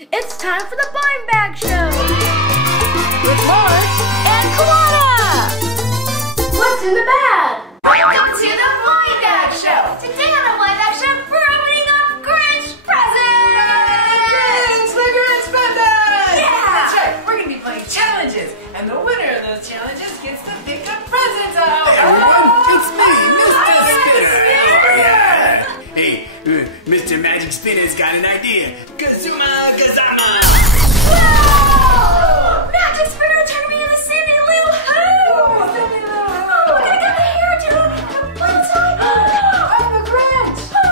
It's time for the Blind Bag Show! With Mark and Koana! What's in the bag? Welcome to the Blind Bag Show! Today on the Blind Bag Show, we're opening up Grinch Presents! Grinch! The Grinch Presents! Yeah! That's right, we're going to be playing challenges, and the winner of those challenges gets to pick a present out! Hey everyone, it's me, Mr. Spinner! Hey, Mr. Magic Spinner's got an idea. Kazuma Kazama! Whoa! Magic Spinner turned me into Cindy-Lou! Oh, Cindy-Lou! Oh, look, I got the hair too! What's up? I'm the Grinch! Oh,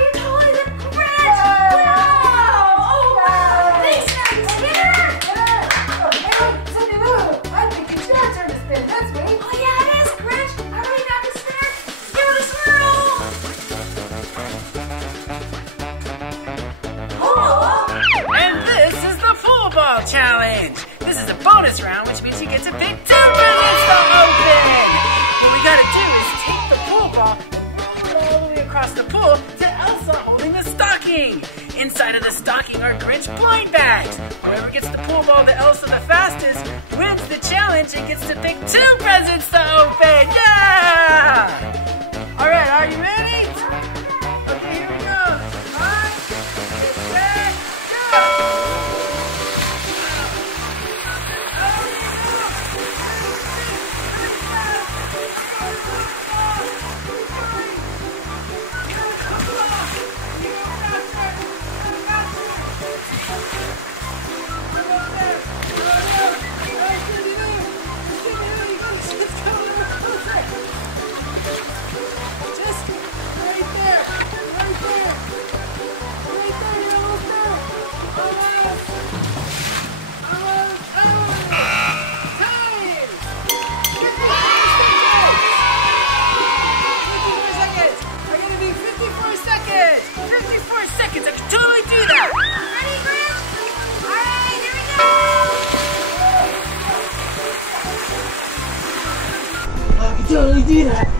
you're totally the Grinch! Wow! Oh, wow! Thanks, Magic Spinner! Hey, Cindy-Lou, I think it's your turn to spin. That's me. Oh, yeah, it is, Grinch! All right, Magic Spinner, give it a swirl! And this is the pool ball challenge. This is a bonus round, which means you get to pick 2 presents to open. What we gotta do is take the pool ball and roll it all the way across the pool to Elsa holding the stocking. Inside of the stocking are Grinch blind bags. Whoever gets the pool ball to Elsa the fastest wins the challenge and gets to pick 2 presents to open. Yeah! All right, are you ready? Okay, here we go. 1, 2, 3, go!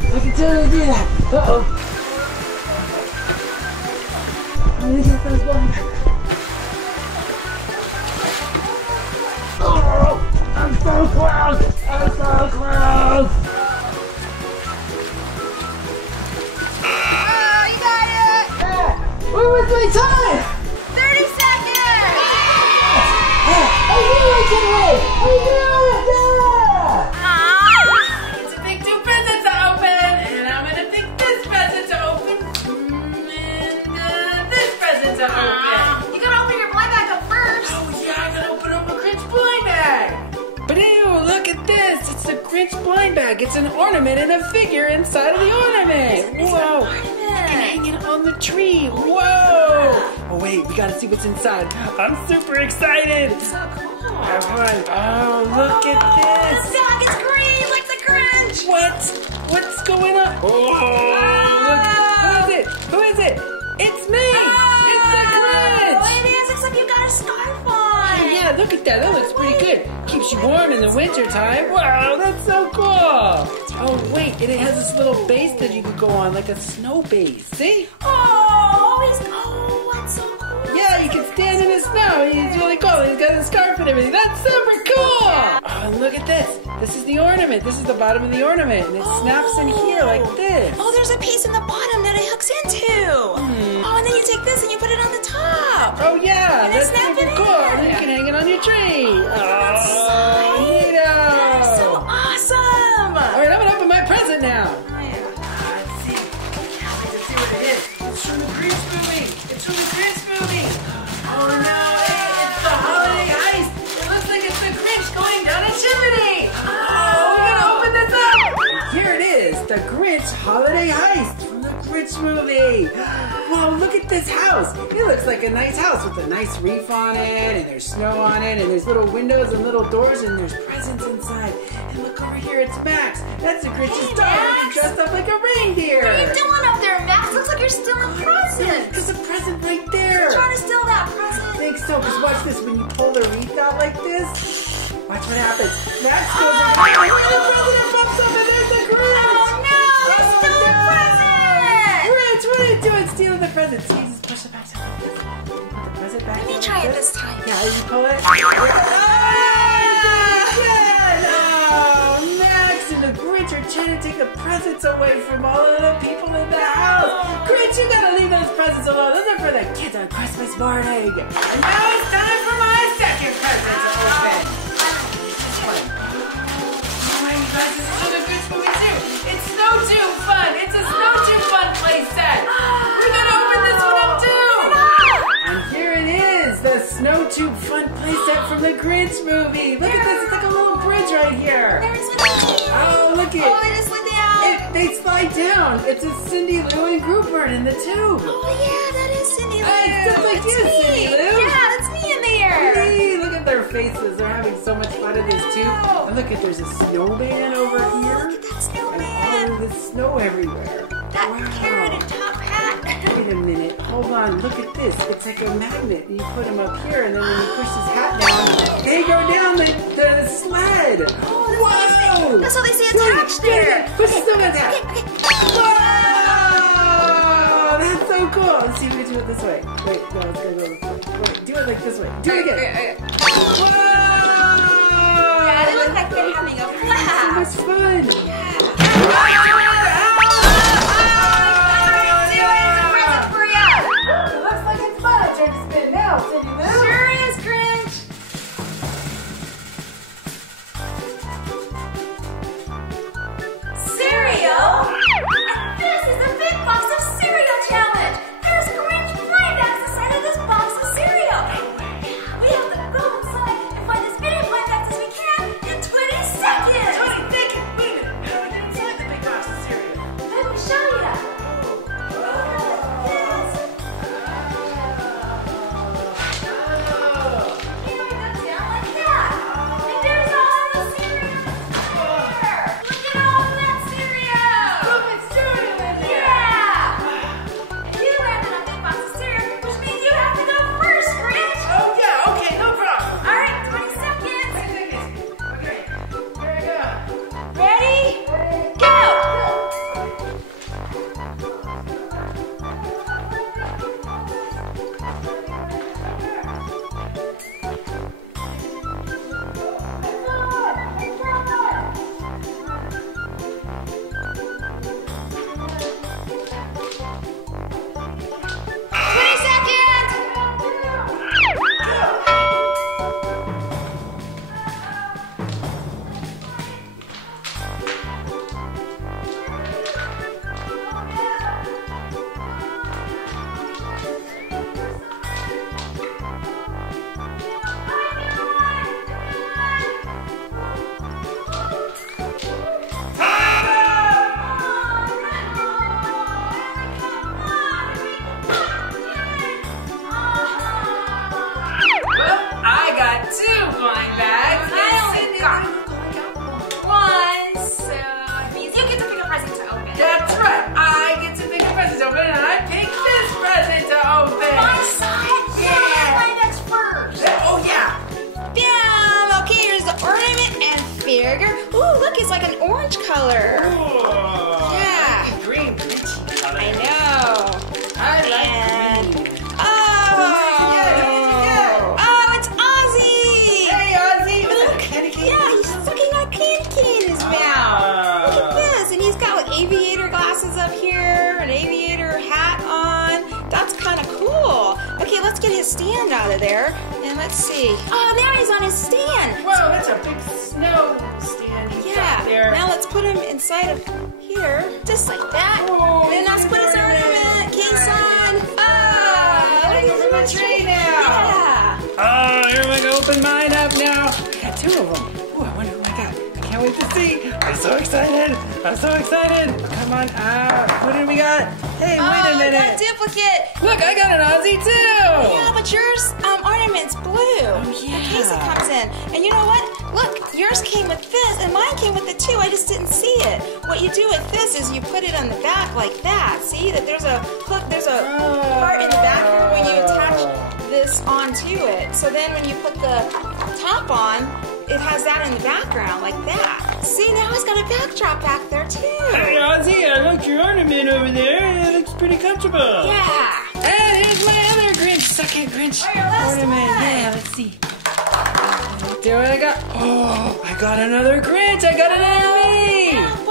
I can totally do that. Uh-oh. I'm gonna get those ones. Oh, I'm so close. I'm so close. Oh, you got it! Yeah. Where was my time? 30 seconds! I knew I could win. I knew it. Yeah. You gotta open your blind bag up first. Oh yeah, I gotta open up a Grinch blind bag. But ew, look at this. It's the Grinch blind bag. It's an ornament and a figure inside of the ornament. Whoa. You can hang it on the tree. Whoa. Oh wait, we gotta see what's inside. I'm super excited. It's so cool. Have fun. Oh, look at this. This bag is green like the Grinch. What? What's going on? Oh, look. Who is it? Who is it? It's me. It's the Grinch. Oh, it is, except you got a scarf on. Oh, yeah, look at that. That looks pretty good. Keeps you warm in the winter time. Wow, that's so cool. Oh, wait, and it has this little base that you could go on, like a snow base. See? Oh, that's so cool. Yeah, you can stand in the snow. He's really cool. He's got a scarf and everything. That's super cool. Oh, and look at this. This is the ornament. This is the bottom of the ornament, and it snaps in here like this. Oh, there's a piece in the bottom that it hooks into. Oh, and then you take this and you put it on the top. Oh, yeah, And that's snap super it cool. in. And then you can hang it on your tree. That's Oh, neato. That's so awesome. All right, I'm going to open my present now. Oh, yeah. Let's see. Let's see what it is. It's from the Grinch movie. It's from the Grinch movie. Oh no, it's the holiday heist. It looks like it's the Grinch going down a chimney. Oh, we gotta open this up. Here it is, the Grinch holiday heist from the Grinch movie. Whoa, look at this house. It looks like a nice house with a nice wreath on it, and there's snow on it, and there's little windows and little doors, and there's presents inside. And look over here, it's Max. That's the Grinch's dog. Max. He's dressed up like a reindeer. What are you doing up there, Max? Looks like you're stealing presents. There's a present right there. Trying to steal that present. I think so, because watch this. When you pull the wreath out like this, watch what happens. Max goes and the president bumps up, and there's the Grinch. Oh no, you stole the present. Grinch, what are you doing stealing the present? See, just push it back. Put the present it back. Let me try it this time. Yeah, you pull it. Oh, Max and the Grinch are trying to take the presents away from all of the people in the house. Grinch, you gotta leave those presents alone. Those are for the kids on Christmas morning. And now it's time for my second present to open. This one. Oh my gosh, this is the Grinch movie too. It's Snow Tube Fun. It's a Snow Tube Fun playset. We're gonna open this one up too. And here it is, the Snow Tube Fun playset from the Grinch movie. Look at this, it's like a little bridge right here. There's one. Oh, look it. Oh, it just went down. They slide down. It's a Cindy-Lou and Groopert in the tube. Oh yeah, that is Cindy-Lou. Hey, it's just like you, me. Cindy-Lou. Yeah, that's me in there. Hey, look at their faces. They're having so much fun in this tube. And look at, there's a snowman over here. Look at that snowman. And all of the snow everywhere. That carrot and top hat. Wait a minute. Hold on. Look at this. It's like a magnet. You put him up here, and then when you push his hat down, they go down the sled. Whoa! That's what they say attached there. Push the snowman's hat. Okay. Whoa! That's so cool. Let's see if we can do it this way. Wait, no, it's gonna go this way. Wait, do it like this way. Do it again. Whoa! Yeah, they look like they're having a blast. So much fun. Yeah. Looks like it's my turn to spin now, Cindy-Lou. Sure is, Grinch. Cereal? This is a big box of cereal challenge. There's Grinch blind bags inside of this box of cereal. We have to go inside and find as many blind bags as we can in 20 seconds. 20 seconds? Wait a minute. How do we get inside the big box of cereal? Let me show you. Ooh, look, it's like an orange color. Ooh, yeah. Green, Grinchy color. I know. I like green. Oh, it's Ozzy. Hey, Ozzy. With a candy cane. Yeah, he's sucking on a candy cane in his mouth. Look at this. And he's got like aviator glasses up here, an aviator hat on. That's kind of cool. Okay, let's get his stand out of there. And let's see. Oh, now he's on his stand. Whoa, that's a big snow stand he's got there. Now let's put him inside of here, just like that. Oh, then let's put his ornament case on. Look over the tree now. Yeah. Oh, here we go. Open mine up now. I got two of them. Ooh, I wonder who I got. I can't wait to see. I'm so excited. I'm so excited. Come on out. What do we got? Hey, wait a minute. That duplicate. Look, I got an Ozzy too. Yeah, but yours ornament's blue. Oh, yeah. The case it comes in. And you know what? Look, yours came with this, and mine came with it too. I just didn't see it. What you do with this is you put it on the back like that. See that there's a hook, there's a part in the back here when you attach this onto it. So then when you put the top on, it has that in the background like that. See, now it's got a backdrop back there too. Hey, Ozzy, I like your ornament over there. It looks pretty comfortable. Yeah. And here's my other Grinch, second Grinch ornament. Yeah, let's see. Do what I got. Oh, I got another Grinch. I got another me. Apple.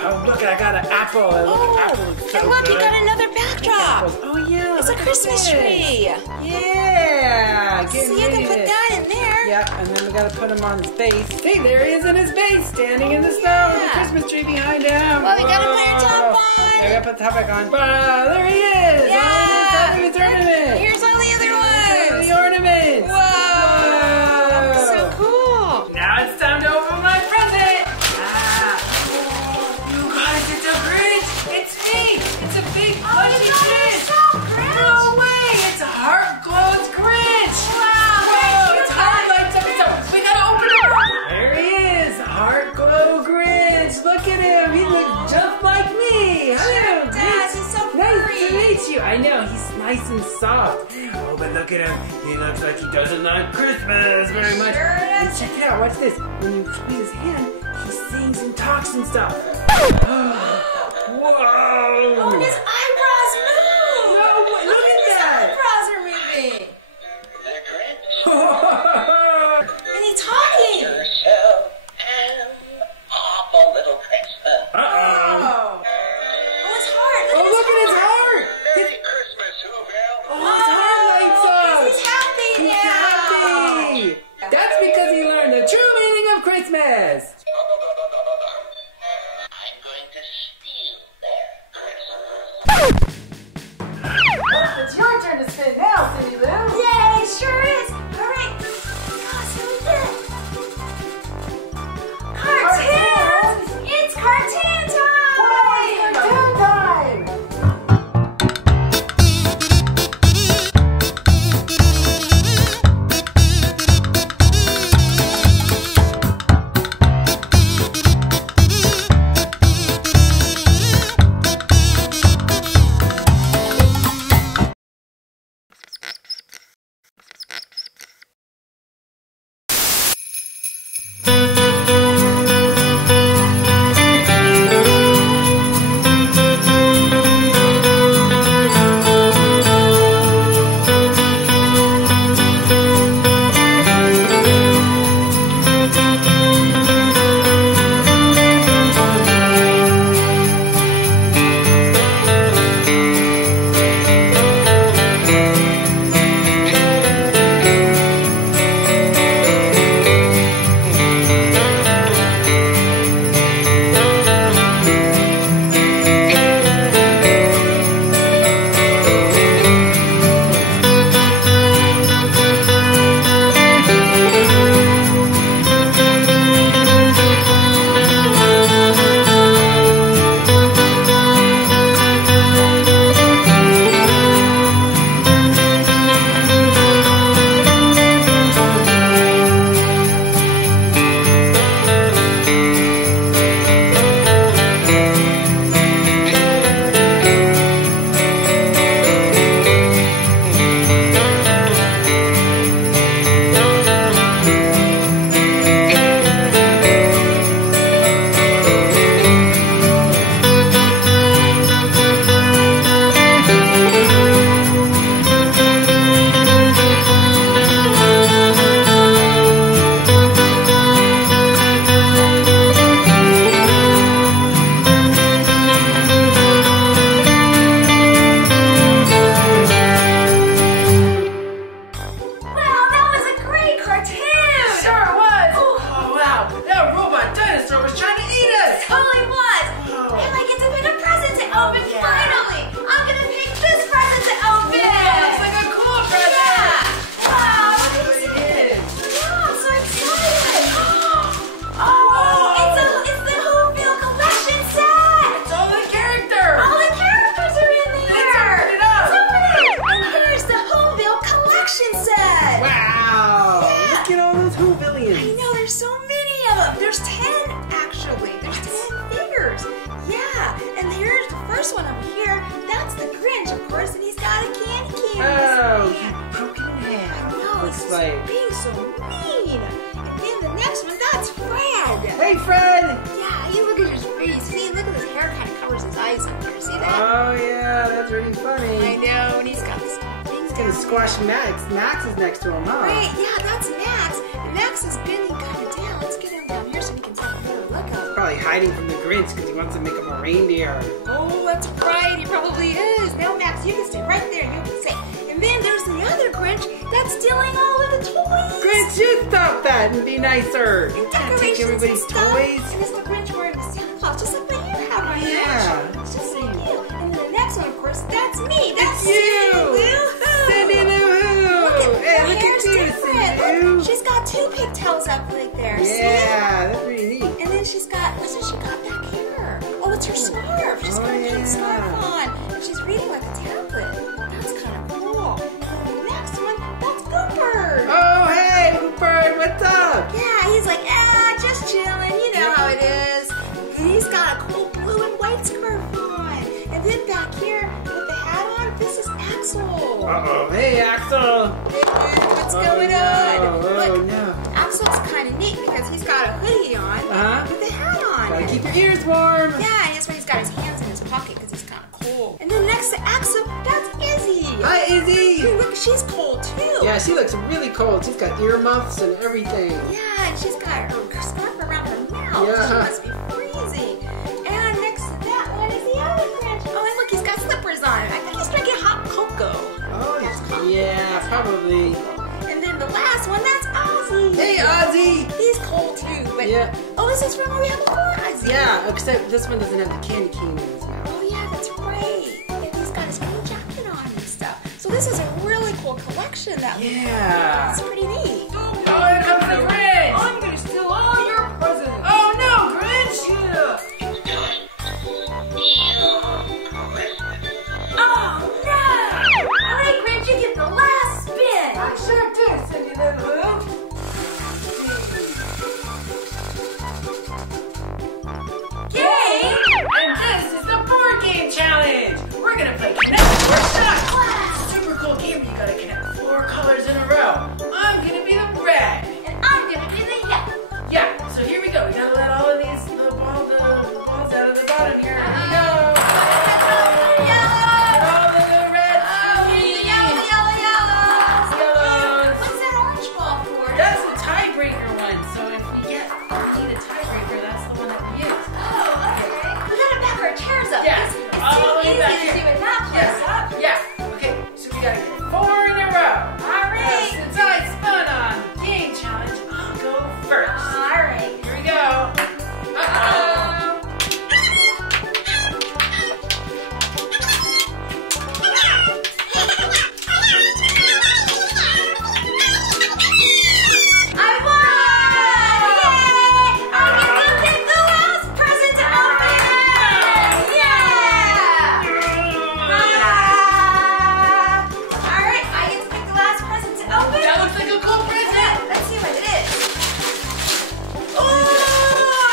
Oh, look, I got an apple. Apple looks so And look, good. you got another backdrop. Oh, yeah. It's a Christmas tree. Yeah. So you can put that in there. Yep, and then we gotta put him on his base. Hey, there he is in his base, standing in the snow with the Christmas tree behind him. Well, we gotta put your top on. Yeah, we gotta put the top back on. There he is. Yeah. On his ornament. Here's all the other Here's ones. the ornaments. Whoa. So cool. Now it's time to open my present. You guys, it's a Grinch. It's me. It's a big plushy Grinch. No way. It's a heart glows Grinch. Whoa, its heart lights up. We gotta open it up. There he is. Heart glow Grinch. Look at him. He looks just like me. Hello, Dad, Grinch. he's so Nice furry. to meet you. I know, he's nice and soft. Oh, but look at him. He looks like he doesn't like Christmas very much. Sure And is. check it out. Watch this. When you squeeze his hand, he sings and talks and stuff. Whoa! Oh, and his eyebrows move. No, look at His that. eyebrows are moving. And he's talking. Uh-oh. Oh, his heart. Oh, look at his heart. His, oh, his heart lights up. He's happy He's now. happy. That's because he learned the true meaning of Christmas. I'm going to steal their Christmas. It's your turn to spin now, Cindy-Lou. Yay, it sure is. All right. Gosh, who is it? Cartoons. It's cartoon time. Cartoon time! first one over here, that's the Grinch, of course, and he's got a candy cane. Oh, he broke it in half. No, Looks he's like. being so mean. And then the next one, that's Fred. Hey, Fred! Yeah, you look at his face. See, look at his hair kind of covers his eyes up there. See that? Oh, yeah, that's really funny. I know, and he's got to squash Max. Max is next to him, huh? Right, yeah, that's Max. And Max is bending kind of down. Let's get him down here so we can take a better look at him. Probably hiding from the Grinch because he wants to make him a reindeer. Oh, that's right. He probably is. Now, Max, you can stay right there. You can say. And then there's the other Grinch that's stealing all of the toys. Grinch, you stop that and be nicer. And You can't decorations take everybody's and stuff. toys. And it's the Grinch wearing the Santa Claus, just like what you have on your Yeah. watch. It's just like you. And then the next one, of course, that's me. That's you. Cindy-Lou. Cindy-Lou. Hey, look at you, Cindy-Lou. Look, she's got two pigtails up like there. Yeah, that's pretty neat. See? And then she's got, what's what she got back here? Oh, it's her scarf. She's got a pink scarf on. And she's reading like a tablet. That's kind of cool. And then the next one, that's Groopert. Oh, hey, Groopert, what's up? Yeah, he's like, just chilling. You know how it is. And he's got a cool blue and white scarf on. And then back here with the hat on, this is Axel. Uh-oh, hey, Axel. What's going on? Oh, Look, no. Axel's kind of neat because he's got a hoodie on with the hat on. Gotta keep your ears warm. Yeah, and that's why he's got his hands in his pocket because he's kind of cold. And then next to Axel, that's Izzy. Hi, Izzy. Hey, look, she's cold too. Yeah, she looks really cold. She's got earmuffs and everything. Yeah, and she's got her scarf around her mouth. Yeah. She must be freezing. And next to that one is the other Grinch. Oh, and look, he's got slippers on. I think he's drinking hot cocoa. Oh, That's coffee. yeah, probably. And then the last one, that's Ozzy. Hey, Ozzy. He's cold too, but Yeah. oh, this is from where we have before Ozzy. Yeah, except this one doesn't have the candy cane in his mouth. Oh yeah, that's right. And he's got his green jacket on and stuff. So this is a really cool collection that we Yeah. It's pretty neat. Oh, here comes the Grinch. I'm gonna steal all your presents. Oh, no, Grinch. Oh no! Alright, Grinch, you get the last spin! I sure did, Cindy-Lou. Game! And this is the board game challenge. We're gonna play Connect 4 Shots. Super cool game. You gotta connect 4 colors in a row. I'm gonna be the red. And I'm gonna be the yellow. Yeah. So here we go. You gotta let all of these the balls out of the bottom here. Here we go. Get all of the red. Yellows. What's that orange ball for? That's the tiebreaker one. So if we need a tiebreaker, that's the one that we use. Oh, okay. We gotta back our chairs up. Yeah. It's All the too way easy back to here. do it not close up. Yeah. Okay. So we gotta get 4 in a row. Alright. Since I spun on game challenge, I'll go first. Alright. Here we go. Uh-oh. I won! Yay! I get to pick the last present to open! Yeah! Alright, I get to pick the last present to open. That looks like a cool present. Let's see what it is. Oh,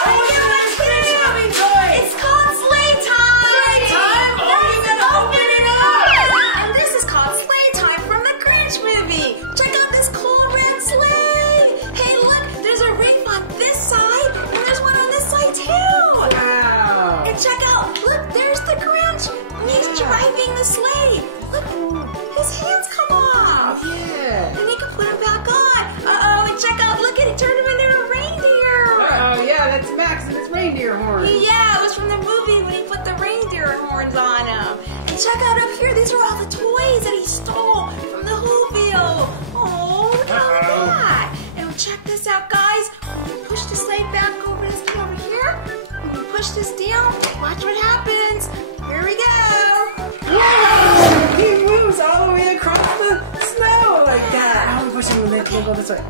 what's the next Grinch movie toy? It's called Sleigh Time! Sleigh Time? Oh, you gotta open it up. And this is called Sleigh Time from the Grinch movie. Check out this cool red sleigh. Hey, look, there's a ring on this side, and there's one on this side too. Wow. And check out, look, there's the Grinch. And he's driving the sleigh. Look, his hands come off. Yeah. And he can put him back on. Uh-oh, and check out, look at it, turned him into a reindeer. Uh-oh, yeah, that's Max and his reindeer horn. Yeah, it was from the movie when he put the reindeer horns on him. And check out up here, these are all the toys that he stole from the Who-ville. Oh, look at all of that. And check this out, guys. When you push the sleigh back over this thing over here, when you push this down, watch what happens. Here we go. Whoa! He moves all the way across the snow like that. How do we push him when they go this way?